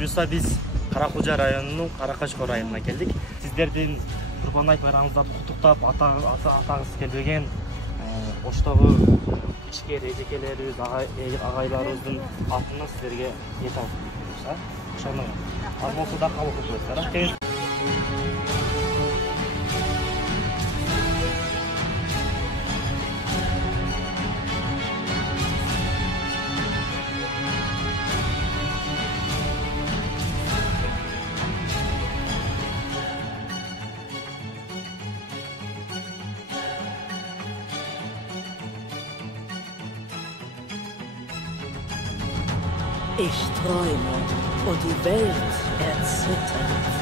буюрса биз Кара-Кулжа районунун Каракашкор айылына келдик. Сиздердин Курбан айт байрамыңызды куттуктап, атаңыз келбеген оштогу ишкер эжекелерибиз, агайларыбыздын атынан сиздерге эт алып келебиз. Ошону аз болсо да кабыл кылып. Ich träume und die Welt erzittert.